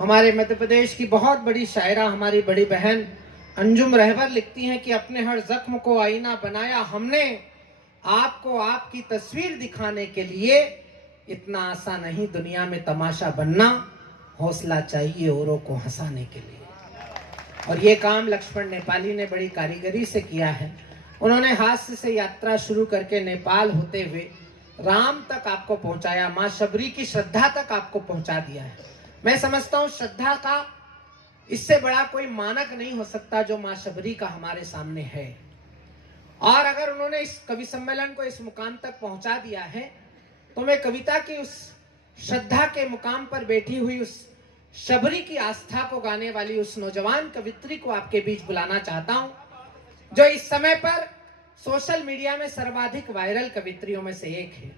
हमारे मध्य प्रदेश की बहुत बड़ी शायरा हमारी बड़ी बहन अंजुम रहबर लिखती हैं कि अपने हर जख्म को आईना बनाया हमने, आपको आपकी तस्वीर दिखाने के लिए। इतना आसान नहीं दुनिया में तमाशा बनना, हौसला चाहिए औरों को हंसाने के लिए। और ये काम लक्ष्मण नेपाली ने बड़ी कारीगरी से किया है। उन्होंने हास्य से यात्रा शुरू करके नेपाल होते हुए राम तक आपको पहुंचाया, मां शबरी की श्रद्धा तक आपको पहुंचा दिया है। मैं समझता हूं श्रद्धा का इससे बड़ा कोई मानक नहीं हो सकता जो मां शबरी का हमारे सामने है। और अगर उन्होंने इस कवि सम्मेलन को इस मुकाम तक पहुंचा दिया है तो मैं कविता की उस श्रद्धा के मुकाम पर बैठी हुई उस शबरी की आस्था को गाने वाली उस नौजवान कवित्री को आपके बीच बुलाना चाहता हूं, जो इस समय पर सोशल मीडिया में सर्वाधिक वायरल कवित्रियों में से एक है।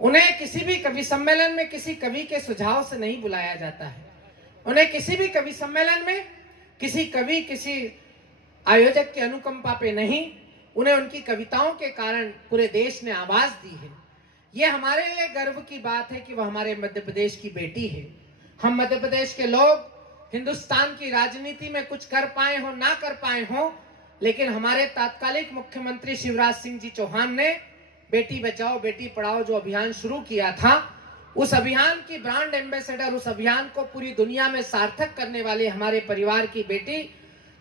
उन्हें किसी भी कवि सम्मेलन में किसी कवि के सुझाव से नहीं बुलाया जाता है। उन्हें किसी भी कवि सम्मेलन में किसी कवि किसी आयोजक की अनुकंपा पे नहीं, उन्हें उनकी कविताओं के कारण पूरे देश ने आवाज दी है। ये हमारे लिए गर्व की बात है कि वह हमारे मध्य प्रदेश की बेटी है। हम मध्य प्रदेश के लोग हिंदुस्तान की राजनीति में कुछ कर पाए हो ना कर पाए हो, लेकिन हमारे तात्कालिक मुख्यमंत्री शिवराज सिंह जी चौहान ने बेटी बचाओ बेटी पढ़ाओ जो अभियान शुरू किया था, उस अभियान की ब्रांड एम्बेसडर, उस अभियान को पूरी दुनिया में सार्थक करने वाले हमारे परिवार की बेटी,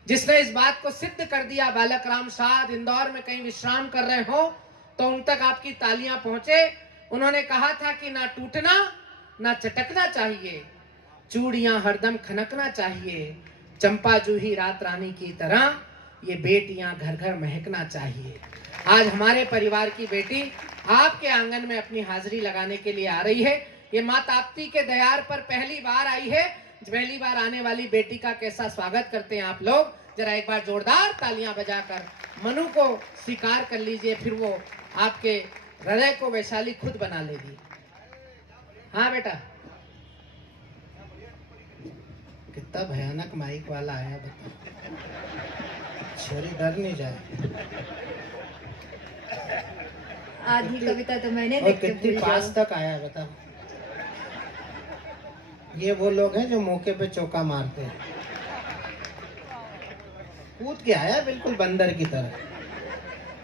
जिसने इस बात को सिद्ध कर दिया बालक राम शाह इंदौर में कहीं विश्राम कर रहे हो तो उन तक आपकी तालियां पहुंचे। उन्होंने कहा था कि ना टूटना ना चटकना चाहिए, चूड़ियां हरदम खनकना चाहिए, चंपा जूही रात रानी की तरह ये बेटियां घर घर महकना चाहिए। आज हमारे परिवार की बेटी आपके आंगन में अपनी हाजिरी लगाने के लिए आ रही है। ये मां ताप्ती के दयार पर पहली बार आई है। पहली बार आने वाली बेटी का कैसा स्वागत करते हैं आप लोग, जरा एक बार जोरदार तालियां बजाकर मनु को स्वीकार कर लीजिए, फिर वो आपके हृदय को वैशाली खुद बना लेगी। हाँ बेटा, कितना भयानक माइक वाला आया बता, छोरी डर नहीं जाए। आधी कविता तो मैंने और कितनी पास तक आया बता। ये वो लोग हैं जो मौके पे चौका मारते हैं। कूद के आया बिल्कुल बंदर की तरह।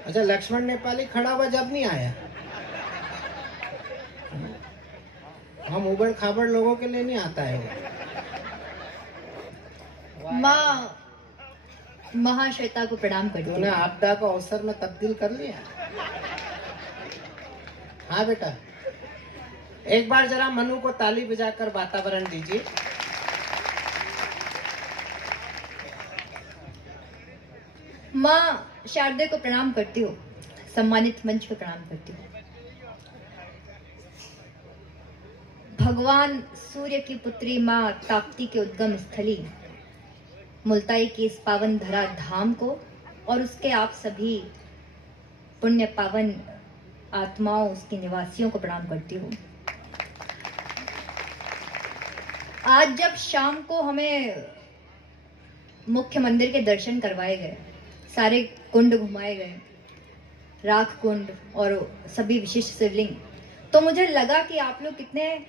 अच्छा, लक्ष्मण नेपाली खड़ा हुआ जब नहीं आया। हम उबड़ खाबड़ लोगों के लिए नहीं आता है। माँ महाश्वेता को प्रणाम करती हूँ। तूने आपदा को अवसर में तब्दील कर लिया। हाँ बेटा, एक बार जरा मनु को ताली बजाकर वातावरण दीजिए। माँ शारदे को प्रणाम करती हूँ, सम्मानित मंच को प्रणाम करती हूँ। भगवान सूर्य की पुत्री माँ ताप्ती के उद्गम स्थली मुल्ताई की इस पावन धरा धाम को और उसके आप सभी पुण्य पावन आत्माओं, उसके निवासियों को प्रणाम करती हूँ। आज जब शाम को हमें मुख्य मंदिर के दर्शन करवाए गए, सारे कुंड घुमाए गए, राख कुंड और सभी विशिष्ट शिवलिंग, तो मुझे लगा कि आप लोग कितने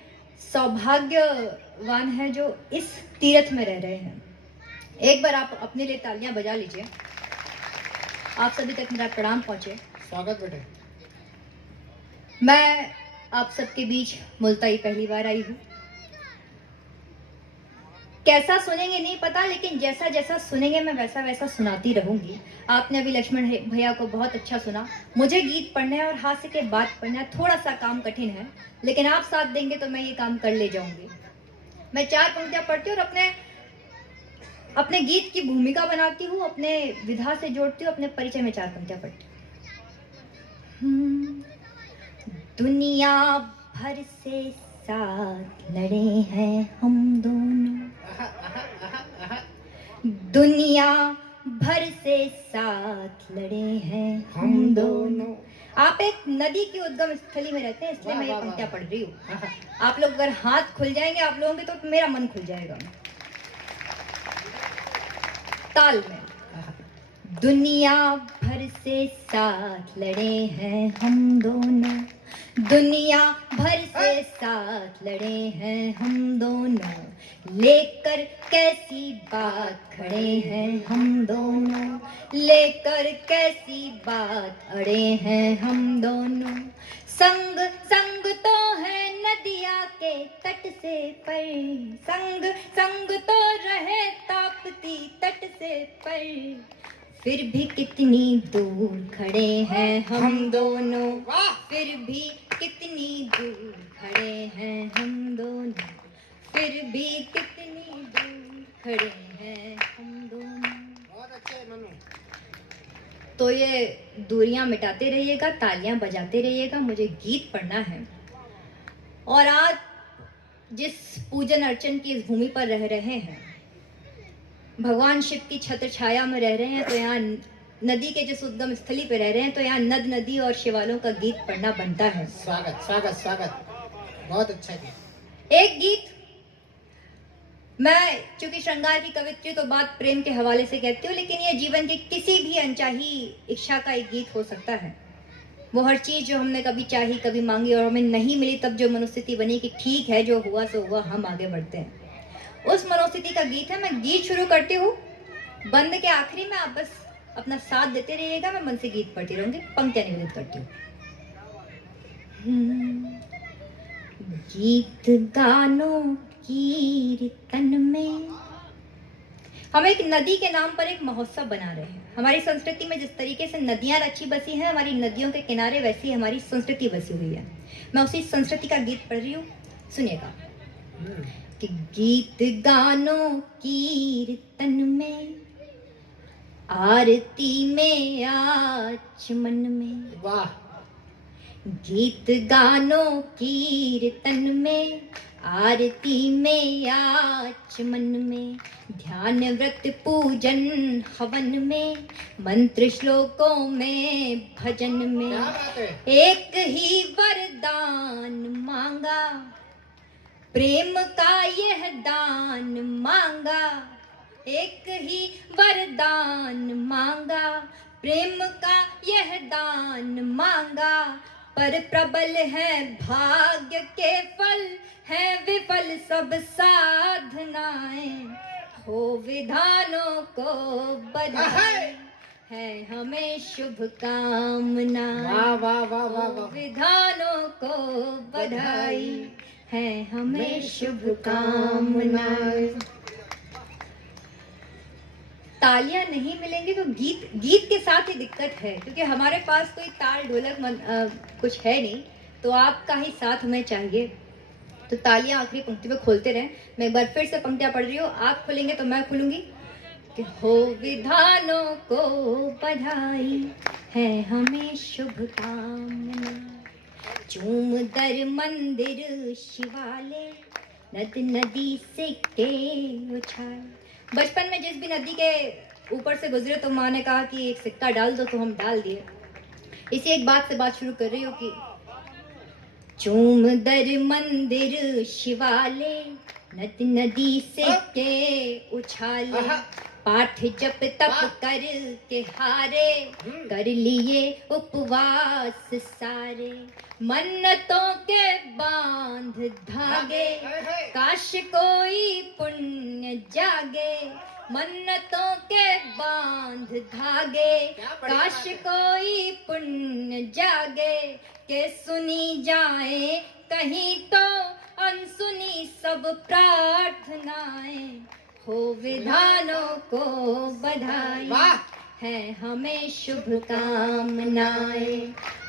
सौभाग्यवान हैं जो इस तीर्थ में रह रहे हैं। एक बार आप अपने लिए तालियां बजा लीजिए। आप सभी तक मेरा प्रणाम पहुंचे। स्वागत बेटे। मैं आप सबके बीच मुल्ताई पहली बार आई हूँ। कैसा सुनेंगे नहीं पता, लेकिन जैसा जैसा सुनेंगे मैं वैसा वैसा सुनाती रहूंगी। आपने अभी लक्ष्मण भैया को बहुत अच्छा सुना। मुझे गीत पढ़ना है और हास्य के बात पढ़ना है, थोड़ा सा काम कठिन है, लेकिन आप साथ देंगे तो मैं ये काम कर ले जाऊंगी। मैं 4 पंक्तियां पढ़ती हूँ और अपने गीत की भूमिका बनाती हूँ, अपने विधा से जोड़ती हूँ, अपने परिचय में 4 पंक्तियां पढ़ती हूँ। दुनिया भर से साथ लड़े हैं हम दोनों, दुनिया भर से साथ लड़े हैं हम दोनों। आप एक नदी की उद्गम स्थली में रहते हैं, इसलिए मैं ये पंक्तियां पढ़ रही हूँ। आप लोग अगर हाथ खुल जाएंगे आप लोगों के तो मेरा मन खुल जाएगा। ताल में दुनिया भर से साथ लड़े हैं हम दोनों, दुनिया भर से साथ लड़े हैं हम दोनों, लेकर कैसी बात खड़े हैं हम दोनों, लेकर कैसी बात अड़े हैं हम दोनों। संग संग तो है नदिया के तट से पर, संग संग तो रहे तापती तट से पर, फिर भी कितनी दूर खड़े हैं हम दोनों, फिर भी कितनी दूर खड़े हैं हम दोनों, फिर भी कितनी दूर खड़े हैं हम दोनों। बहुत अच्छे मनु। तो ये दूरियां मिटाते रहिएगा, तालियां बजाते रहिएगा, मुझे गीत पढ़ना है। और आज जिस पूजन अर्चन की इस भूमि पर रह रहे हैं, भगवान शिव की छत्र छाया में रह रहे हैं, तो यहाँ नदी के जिस उद्गम स्थली पे रह रहे हैं, तो यहाँ नद नदी और शिवालों का गीत पढ़ना बनता है। स्वागत स्वागत स्वागत, बहुत अच्छा गीत। एक गीत मैं चूंकि श्रृंगार की कवित्री तो बात प्रेम के हवाले से कहती हूँ, लेकिन ये जीवन की किसी भी अनचाही इच्छा का एक गीत हो सकता है। वो हर चीज जो हमने कभी चाही, कभी मांगी और हमें नहीं मिली, तब जो मनोस्थिति बनी कि ठीक है जो हुआ सो हुआ, हम आगे बढ़ते हैं, उस मनोस्थिति का गीत है। मैं गीत शुरू करती हूँ, बंद के आखिरी में आप बस अपना साथ देते रहिएगा, मैं मन से गीत पढ़ती रहूंगी, पंक्तियां निवेदित करती हूँ। गीत गानों कीर्तन में हम एक नदी के नाम पर एक महोत्सव बना रहे हैं। हमारी संस्कृति में जिस तरीके से नदियां रची बसी हैं, हमारी नदियों के किनारे वैसी हमारी संस्कृति बसी हुई है। मैं उसी संस्कृति का गीत पढ़ रही हूँ, सुनिएगा। कि गीत गानों कीर्तन में, आरती में आचमन में, वाह। गीत गानों कीर्तन में, आरती में आचमन में, ध्यान व्रत पूजन हवन में, मंत्र श्लोकों में भजन में, क्या बात है। एक ही वरदान मांगा, प्रेम का यह दान मांगा, एक ही वरदान मांगा, प्रेम का यह दान मांगा, पर प्रबल है भाग्य के फल, है विफल सब साधनाएं, हो विधानों को बधाई, है हमें शुभकामना। वाह वाह वाह वाह वाह। विधानों को बधाई, है हमें शुभकामनाएं। तालियां नहीं मिलेंगी तो गीत के साथ ही दिक्कत है, क्योंकि हमारे पास कोई ताल ढोलक कुछ है नहीं, तो आपका ही साथ हमें चाहिए। तो तालियां आखिरी पंक्ति में खोलते रहें। मैं एक बार फिर से पंक्तियां पढ़ रही हूँ, आप खोलेंगे तो मैं खोलूंगी। कि हो विधानों को बधाई, है हमें शुभकामना, चूम दर मंदिर शिवालय, नद नदी से के उछाल। बचपन में जिस भी नदी के ऊपर से गुजरे तो माँ ने कहा कि एक सिक्का डाल दो, तो हम डाल दिए। इसी एक बात से बात शुरू कर रही हूँ कि चूम दर मंदिर शिवालय, नद नदी से के उछाले, पाठ जप तप कर के हारे, कर लिए उपवास सारे, मन्नतों के बांध धागे, काश कोई पुण्य जागे, मन्नतों के बांध धागे, काश कोई पुण्य जागे, के सुनी जाए कहीं तो अनसुनी सब प्रार्थनाएं, हो विधानों को बधाई, है हमें शुभकामनाएं,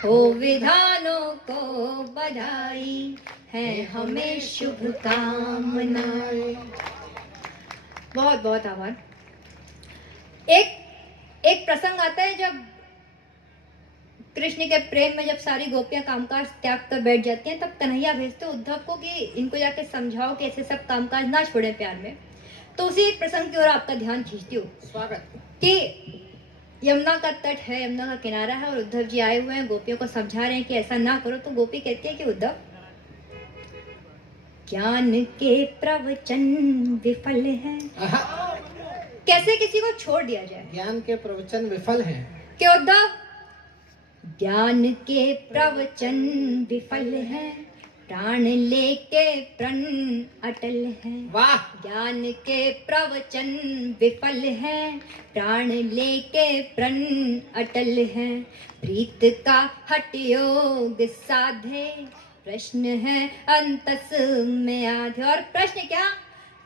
हो विधानों को बधाई, है हमें शुभकामनाएं। बहुत बहुत आभार। एक प्रसंग आता है जब कृष्ण के प्रेम में जब सारी गोपियां कामकाज त्याग कर बैठ जाती हैं, तब कन्हैया भेजते उद्धव को कि इनको जाके समझाओ कि ऐसे सब कामकाज ना छोड़े प्यार में। तो उसी एक प्रसंग की ओर आपका ध्यान खींचती हूँ। स्वागत। कि यमुना का तट है, यमुना का किनारा है, और उद्धव जी आए हुए हैं, गोपियों को समझा रहे हैं कि ऐसा ना करो। तो गोपी कहती है कि उद्धव, ज्ञान के प्रवचन विफल हैं, कैसे किसी को छोड़ दिया जाए। ज्ञान के प्रवचन विफल हैं। कि उद्धव, ज्ञान के प्रवचन विफल हैं, प्राण लेके प्रण अटल है, वाह ज्ञान के प्रवचन विफल है, प्राण लेके प्रण अटल है, प्रीत का हठ योग साधे, प्रश्न है अंतस में आधे। और प्रश्न क्या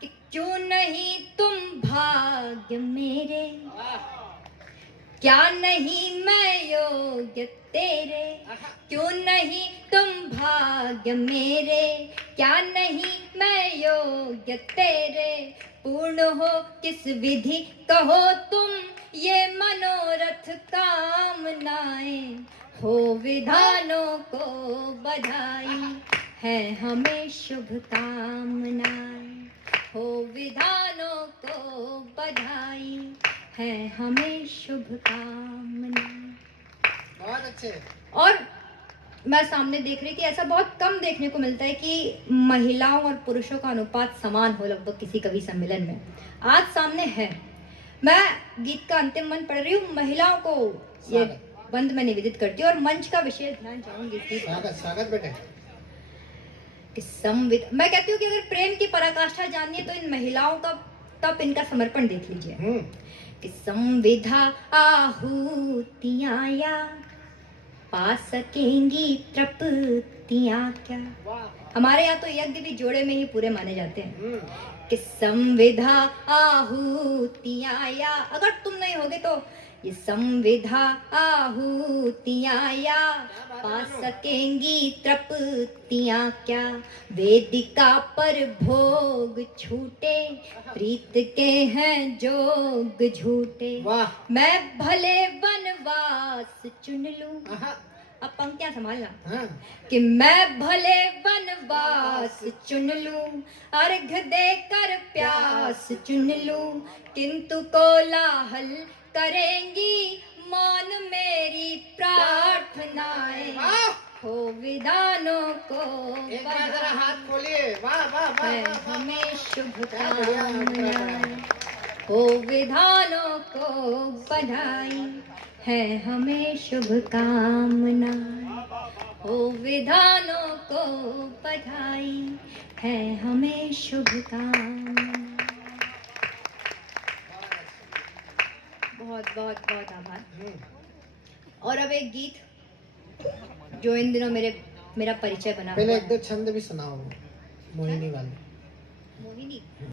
कि क्यों नहीं तुम भाग्य मेरे, क्या नहीं मैं योग्य तेरे, क्यों नहीं तुम भाग्य मेरे, क्या नहीं मैं योग्य तेरे, पूर्ण हो किस विधि कहो तुम ये मनोरथ कामनाएं, हो विधानों को बधाई है हमें शुभकामनाएं, हो विधानों को बधाई है हमें शुभकामनाएं। बहुत अच्छे। और मैं सामने देख रही थी, ऐसा बहुत कम देखने को मिलता है कि महिलाओं और पुरुषों का अनुपात समान हो लगभग किसी कवि सम्मेलन में। आज सामने है। मैं गीत का अंतिम मन पढ़ रही हूँ, महिलाओं को ये बंद में निवेदित करती हूँ और मंच का विशेष ध्यान चाहूंगी इस गीत का। स्वागत बेटे। कि संविदा, मैं कहती हूँ कि अगर प्रेम की पराकाष्ठा जाननी है तो इन महिलाओं का तब इनका समर्पण देख लीजिए। कि संविधा आहुतियां या पा सकेंगी तृप्तियां क्या। हमारे यहाँ तो यज्ञ भी जोड़े में ही पूरे माने जाते हैं। कि संविधा आहुतियां या, अगर तुम नहीं होगे तो ये संविधा आहुतियां या पा सकेंगी तृप्तियां क्या, वेदिका पर भोग छूटे, प्रीत के हैं जोग झूठे, मैं भले वनवास चुन लूं। अब पंक्तियां संभालना। कि मैं भले वनवास चुन लूं, अर्घ देकर प्यास चुन लूं, किंतु कोलाहल करेंगी मौन मेरी प्रार्थनाएं, हो विधानों को हाथ खोलिए। वाह वाह वाह। हमें शुभकामनाएं, हो विधानों को बधाई है हमें शुभकामनाएं, हो विधानों को बधाई है हमें शुभकामनाएं। बहुत बहुत बहुत आभार। और अब एक गीत जो इन दिनों मेरा परिचय बना। पहले एक दो छंद भी सुनाओ मोहिनी वाले। मोहिनी।